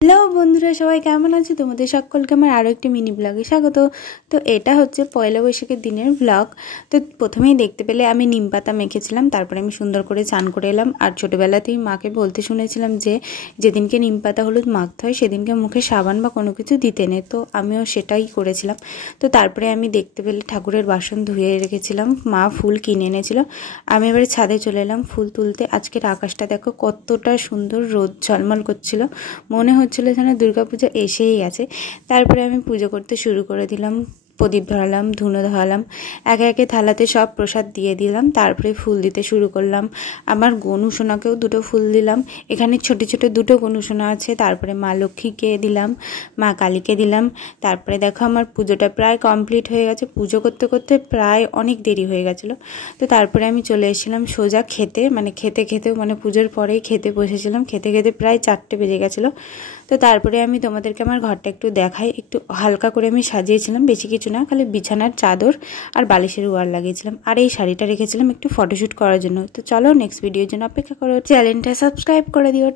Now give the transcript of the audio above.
Hello বন্ধুরা, সবাই কেমন আছে? তোমাদের সকলকে আমার আরও একটি মিনি ব্লগে স্বাগত। তো এটা হচ্ছে পয়লা বৈশাখের দিনের ব্লগ। তো প্রথমেই দেখতে পেলে আমি নিম পাতা মেখেছিলাম, তারপরে আমি সুন্দর করে চান করে এলাম। আর ছোটোবেলাতেই মাকে বলতে শুনেছিলাম যে যেদিনকে নিম পাতা হলুদ মাখতে হয় সেদিনকে মুখে সাবান বা কোনো কিছু দিতে নেই, তো আমিও সেটাই করেছিলাম। তো তারপরে আমি দেখতে পেলে ঠাকুরের বাসন ধুয়ে রেখেছিলাম, মা ফুল কিনে এনেছিল। আমি এবারে ছাদে চলে এলাম ফুল তুলতে। আজকের আকাশটা দেখো কতটা সুন্দর, রোদ ঝলমল করছিল, মনে হচ্ছিল যেন দুর্গাপূজা এসেই গেছে। তারপরে আমি পুজো করতে শুরু করে দিলাম, প্রদীপ ধরালাম, ধুনো ধরালাম, একে একে থালাতে সব প্রসাদ দিয়ে দিলাম। তারপরে ফুল দিতে শুরু করলাম। আমার গনুসোনাকেও দুটো ফুল দিলাম। এখানে ছোট ছোট দুটো গনুসোনা আছে। তারপরে মা লক্ষ্মীকে দিলাম, মা কালীকে দিলাম। তারপরে দেখো আমার পুজোটা প্রায় কমপ্লিট হয়ে গেছে। পুজো করতে করতে প্রায় অনেক দেরি হয়ে গেছিলো। তো তারপরে আমি চলে এসেছিলাম সোজা খেতে, মানে পুজোর পরেই খেতে বসেছিলাম। খেতে খেতে প্রায় 4টে বেজে গেছিলো। তো তারপরে আমি তোমাদেরকে আমার ঘরটা একটু দেখাই। একটু হালকা করে আমি সাজিয়েছিলাম, বেশি কিছু না, খালি বিছানার চাদর আর বালিশের ওয়ার লাগিয়েছিলাম, আর এই শাড়িটা রেখেছিলাম একটু ফটোশ্যুট করার জন্য। তো চলো নেক্সট ভিডিওর জন্য অপেক্ষা করো, চ্যানেলটা সাবস্ক্রাইব করে দিও।